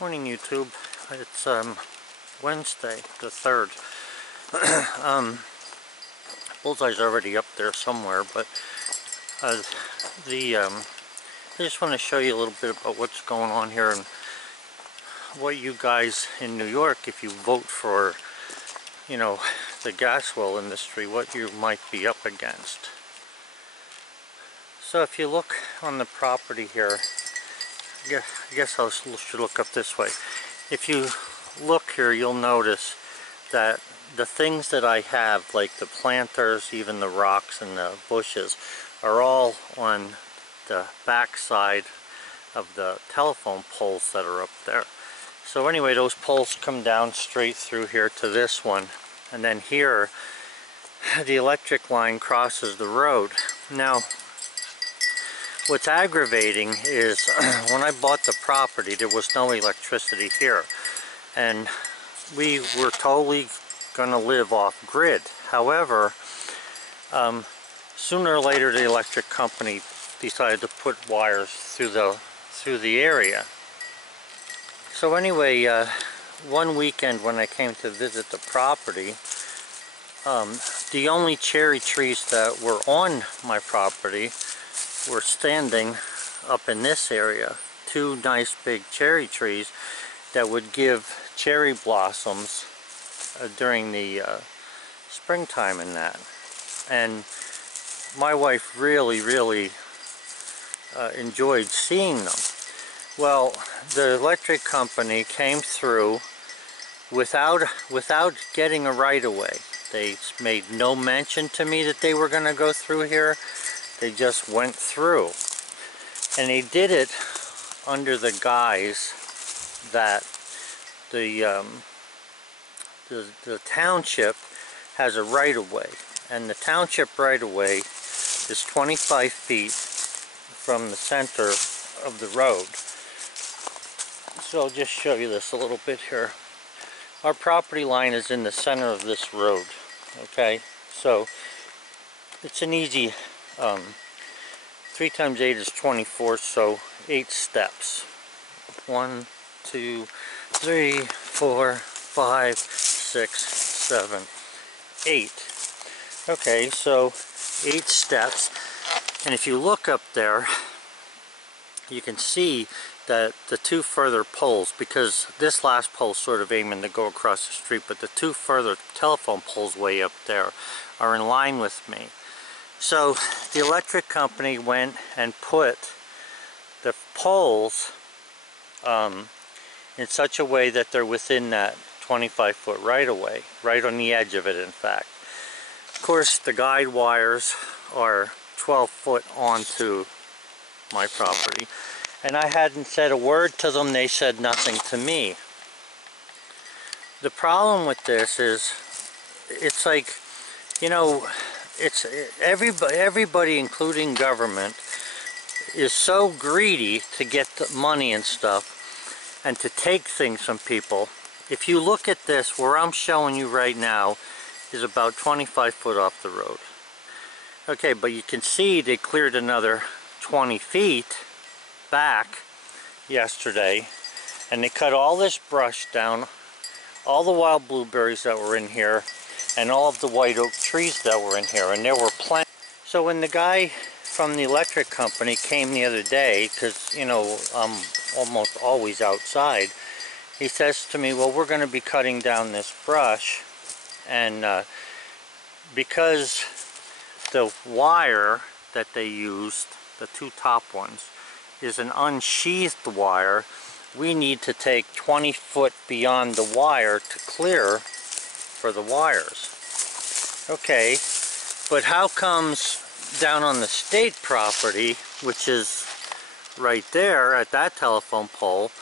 Morning YouTube. It's Wednesday the 3rd. Bullseye's already up there somewhere, but I just want to show you a little bit about what's going on here and what you guys in New York, if you vote for, you know, the gas well industry, what you might be up against. So if you look on the property here, I guess I should look up this way. If you look here, you'll notice that the things that I have, like the planters, even the rocks and the bushes, are all on the back side of the telephone poles that are up there. So anyway, those poles come down straight through here to this one, and then here the electric line crosses the road. Now what's aggravating is when I bought the property, there was no electricity here, and we were totally going to live off grid. However, sooner or later the electric company decided to put wires through the area. So anyway, one weekend when I came to visit the property, the only cherry trees that were on my property were standing up in this area. Two nice big cherry trees that would give cherry blossoms during the springtime and that. And my wife really enjoyed seeing them. Well, the electric company came through without getting a right-of-way. They made no mention to me that they were going to go through here. They just went through, and they did it under the guise that the township has a right-of-way, and the township right-of-way is 25 feet from the center of the road. So I'll just show you this a little bit here. Our property line is in the center of this road, okay? So it's an easy 3 times 8 is 24, so 8 steps. 1, 2, 3, 4, 5, 6, 7, 8. Okay, so 8 steps. And if you look up there, you can see that the two further poles, because this last pole sort of aiming to go across the street, but the two further telephone poles way up there are in line with me. So the electric company went and put the poles in such a way that they're within that 25-foot right-of-way, right on the edge of it, in fact. Of course, the guide wires are 12 foot onto my property, and I hadn't said a word to them. They said nothing to me. The problem with this is, it's like, you know, it's everybody, including government, is so greedy to get the money and stuff and to take things from people. If you look at this, where I'm showing you right now is about 25 foot off the road. Okay, but you can see they cleared another 20 feet back yesterday, and they cut all this brush down, all the wild blueberries that were in here, and all of the white oak trees that were in here, and there were plenty. So when the guy from the electric company came the other day, because, you know, I'm almost always outside, he says to me, well, we're going to be cutting down this brush, and because the wire that they used, the two top ones, is an unsheathed wire, we need to take 20 foot beyond the wire to clear for the wires. Okay, but how comes down on the state property, which is right there at that telephone pole,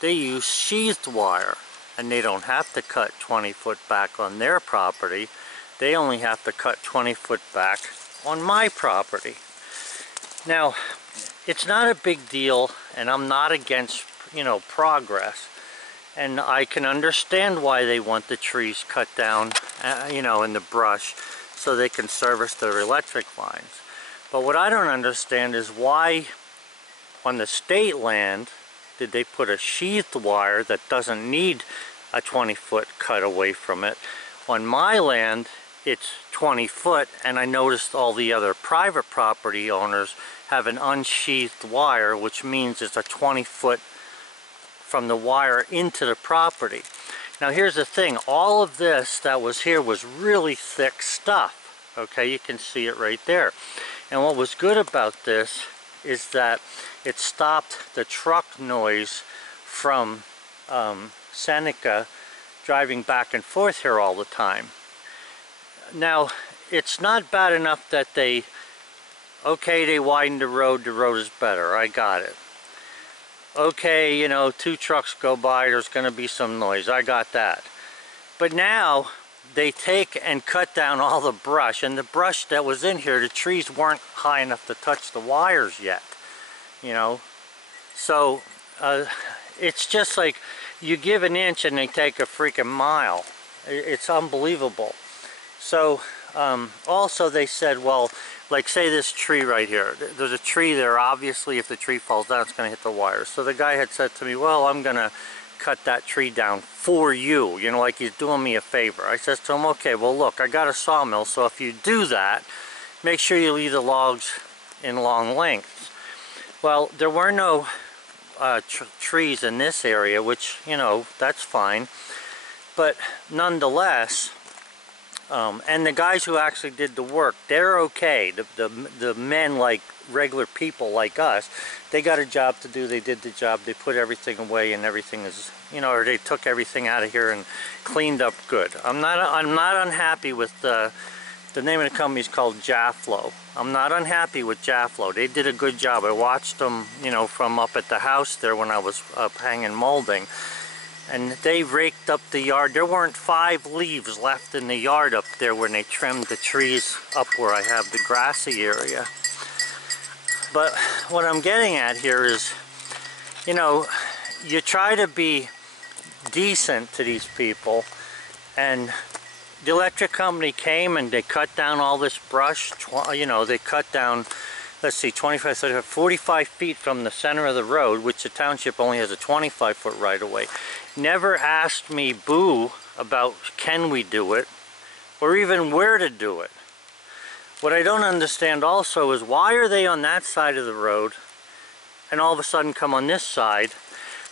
they use sheathed wire, and they don't have to cut 20 foot back on their property. They only have to cut 20 foot back on my property. Now, it's not a big deal, and I'm not against, you know, progress, and I can understand why they want the trees cut down, you know, in the brush, so they can service their electric lines. But what I don't understand is why on the state land did they put a sheathed wire that doesn't need a 20-foot cut away from it. On my land, it's 20 foot, and I noticed all the other private property owners have an unsheathed wire, which means it's a 20 foot from the wire into the property. Now here's the thing, all of this that was here was really thick stuff. Okay, you can see it right there. And what was good about this is that it stopped the truck noise from Seneca driving back and forth here all the time. Now, it's not bad enough that they widened the road is better, I got it. Okay, you know, 2 trucks go by, there's going to be some noise, I got that. But now, they take and cut down all the brush, and the brush that was in here, the trees weren't high enough to touch the wires yet, you know. So, it's just like, you give an inch and they take a freaking mile. It's unbelievable. So, also they said, well, like say this tree right here, there's a tree there, obviously if the tree falls down it's going to hit the wires. So the guy had said to me, well, I'm going to cut that tree down for you, you know, like he's doing me a favor. I says to him, okay, well look, I got a sawmill, so if you do that, make sure you leave the logs in long lengths. Well, there were no trees in this area, which, you know, that's fine, but nonetheless, and the guys who actually did the work, they're okay. The men, like regular people like us, they got a job to do, they did the job, they put everything away and everything is, you know, or they took everything out of here and cleaned up good. I'm not unhappy with the name of the company is called Jaflo. I'm not unhappy with Jaflo. They did a good job. I watched them, you know, from up at the house there when I was up hanging molding. And they raked up the yard. There weren't 5 leaves left in the yard up there when they trimmed the trees up where I have the grassy area. But what I'm getting at here is, you know, you try to be decent to these people, and the electric company came and they cut down all this brush. You know, they cut down, let's see, 25, 35, 45 feet from the center of the road, which the township only has a 25-foot right-of-way. Never asked me boo about can we do it, or even where to do it. What I don't understand also is why are they on that side of the road and all of a sudden come on this side,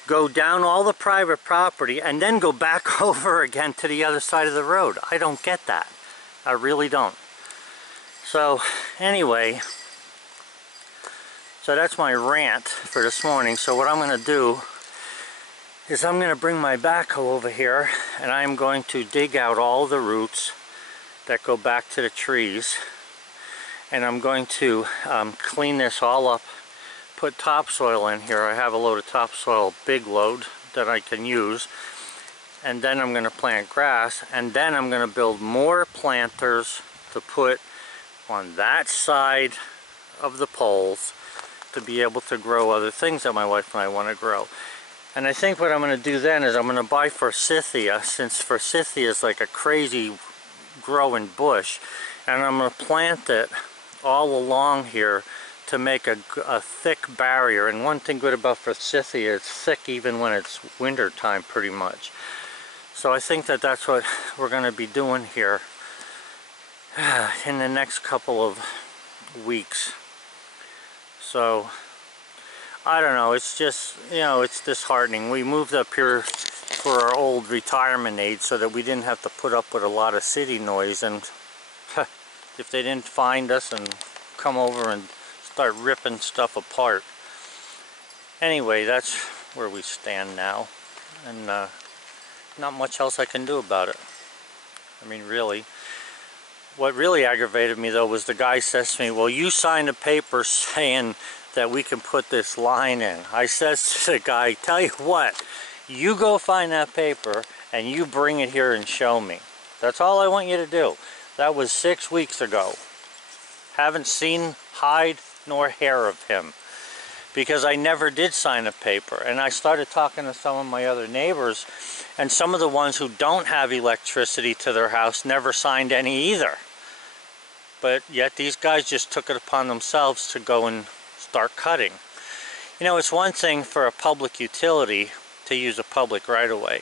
go down all the private property, and then go back over again to the other side of the road? I don't get that. I really don't. So anyway, so that's my rant for this morning. So what I'm going to do is I'm going to bring my backhoe over here and I'm going to dig out all the roots that go back to the trees, and I'm going to clean this all up, put topsoil in here. I have a load of topsoil, big load that I can use, and then I'm going to plant grass, and then I'm going to build more planters to put on that side of the poles to be able to grow other things that my wife and I want to grow. And I think what I'm going to do then is I'm going to buy forsythia, since forsythia is like a crazy growing bush, and I'm going to plant it all along here to make a thick barrier. And one thing good about forsythia, it's thick even when it's winter time pretty much. So I think that that's what we're going to be doing here in the next couple of weeks. So I don't know, it's just, you know, it's disheartening. We moved up here for our old retirement age so that we didn't have to put up with a lot of city noise, and if they didn't find us and come over and start ripping stuff apart. Anyway, that's where we stand now, and not much else I can do about it. I mean, really. What really aggravated me though was the guy says to me, well, you signed a paper saying that we can put this line in. I says to the guy, tell you what, you go find that paper and you bring it here and show me. That's all I want you to do. That was 6 weeks ago. Haven't seen hide nor hair of him, because I never did sign a paper. And I started talking to some of my other neighbors, and some of the ones who don't have electricity to their house never signed any either. But yet these guys just took it upon themselves to go and start cutting. You know, it's one thing for a public utility to use a public right-of-way.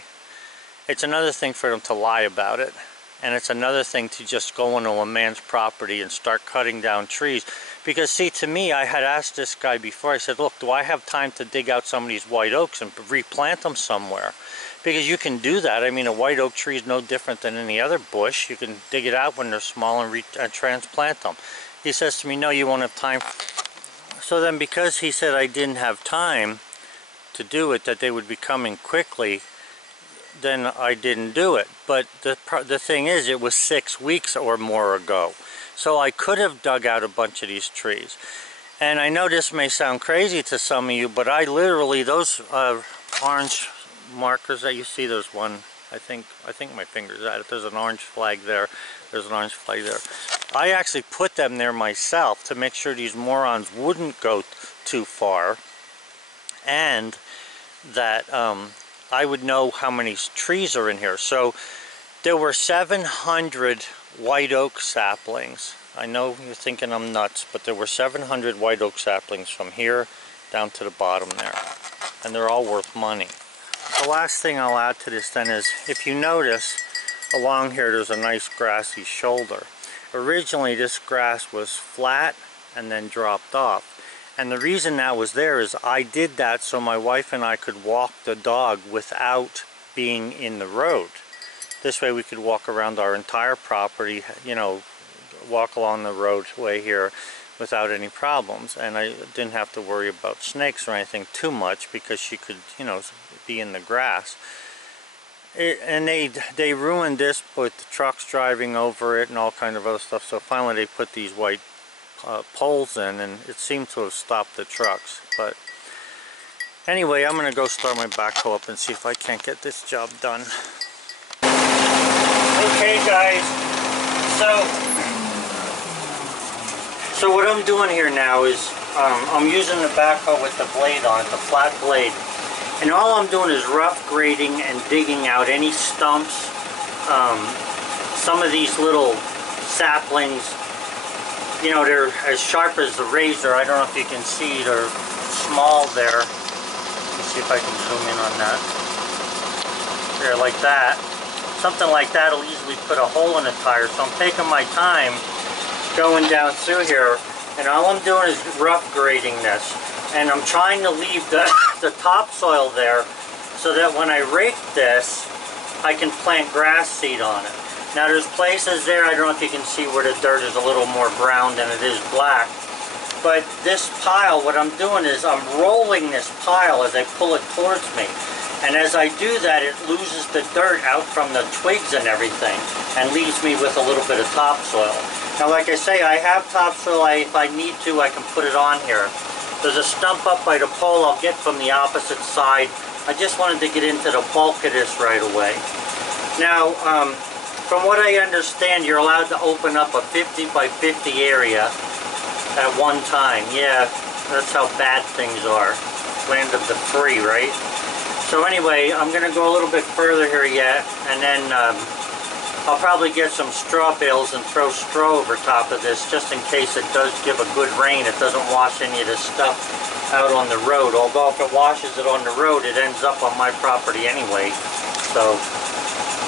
It's another thing for them to lie about it. And it's another thing to just go onto a man's property and start cutting down trees. Because see, to me, I had asked this guy before, I said, look, do I have time to dig out some of these white oaks and replant them somewhere? Because you can do that. I mean, a white oak tree is no different than any other bush. You can dig it out when they're small and transplant them. He says to me, no, you won't have time. So then because he said I didn't have time to do it, that they would be coming quickly, then I didn't do it. But the thing is, it was 6 weeks or more ago. So I could have dug out a bunch of these trees. And I know this may sound crazy to some of you, but I literally, those orange markers that you see, there's one, I think my finger's at it, there's an orange flag there, there's an orange flag there. I actually put them there myself to make sure these morons wouldn't go too far, and that I would know how many trees are in here. So there were 700 white oak saplings. I know you're thinking I'm nuts, but there were 700 white oak saplings from here down to the bottom there. And they're all worth money. The last thing I'll add to this then is, if you notice, along here there's a nice grassy shoulder. Originally this grass was flat and then dropped off. And the reason that was there is I did that so my wife and I could walk the dog without being in the road. This way we could walk around our entire property, you know, walk along the roadway here without any problems. And I didn't have to worry about snakes or anything too much because she could, you know, be in the grass. And they ruined this with the trucks driving over it and all kind of other stuff. So finally they put these white poles in, and it seemed to have stopped the trucks. But anyway, I'm going to go start my backhoe up and see if I can't get this job done. Okay guys, so what I'm doing here now is I'm using the backhoe with the blade on it, the flat blade, and all I'm doing is rough grading and digging out any stumps. Some of these little saplings, you know, they're as sharp as the razor. I don't know if you can see, they're small there. Let me see if I can zoom in on that. There, like that. Something like that will easily put a hole in a tire. So I'm taking my time going down through here, and all I'm doing is rough grading this. And I'm trying to leave the topsoil there so that when I rake this, I can plant grass seed on it. Now there's places there, I don't know if you can see, where the dirt is a little more brown than it is black. But this pile, what I'm doing is I'm rolling this pile as I pull it towards me. And as I do that, it loses the dirt out from the twigs and everything and leaves me with a little bit of topsoil. Now like I say, I have topsoil. If I need to, I can put it on here. There's a stump up by the pole I'll get from the opposite side. I just wanted to get into the bulk of this right away. Now, from what I understand, you're allowed to open up a 50 by 50 area at one time. Yeah, that's how bad things are. Land of the free, right? So anyway, I'm going to go a little bit further here yet, and then I'll probably get some straw bales and throw straw over top of this, just in case it does give a good rain. It doesn't wash any of this stuff out on the road. Although if it washes it on the road, it ends up on my property anyway. So,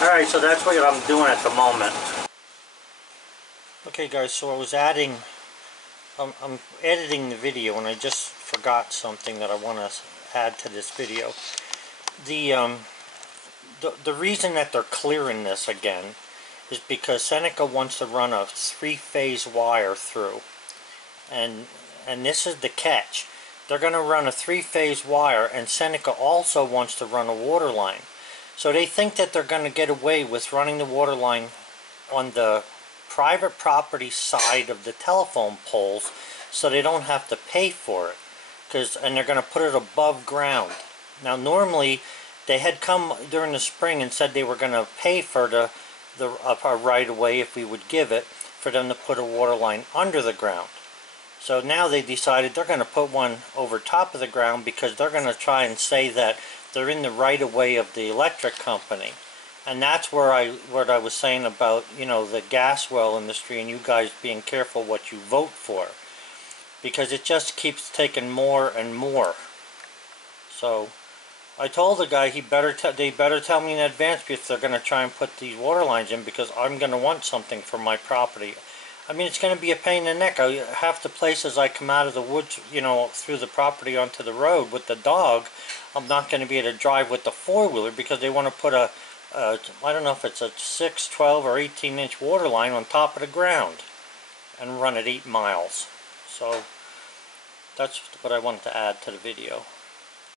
alright, so that's what I'm doing at the moment. Okay guys, so I was adding, I'm editing the video, and I just forgot something that I want to add to this video. The reason that they're clearing this again is because Seneca wants to run a 3-phase wire through, and this is the catch. They're going to run a 3-phase wire, and Seneca also wants to run a water line. So they think that they're going to get away with running the water line on the private property side of the telephone poles, so they don't have to pay for it, and they're going to put it above ground. Now normally they had come during the spring and said they were going to pay for the right of way, if we would give it, for them to put a water line under the ground. So now they decided they're going to put one over top of the ground, because they're going to try and say that they're in the right of way of the electric company. And that's where what I was saying about, you know, the gas well industry, and you guys being careful what you vote for, because it just keeps taking more and more. So I told the guy they better tell me in advance if they're going to try and put these water lines in, because I'm going to want something for my property. I mean, it's going to be a pain in the neck. Half the places I come out of the woods, you know, through the property onto the road with the dog, I'm not going to be able to drive with the four-wheeler because they want to put I don't know if it's a 6, 12, or 18-inch water line on top of the ground and run it 8 miles. So that's what I wanted to add to the video.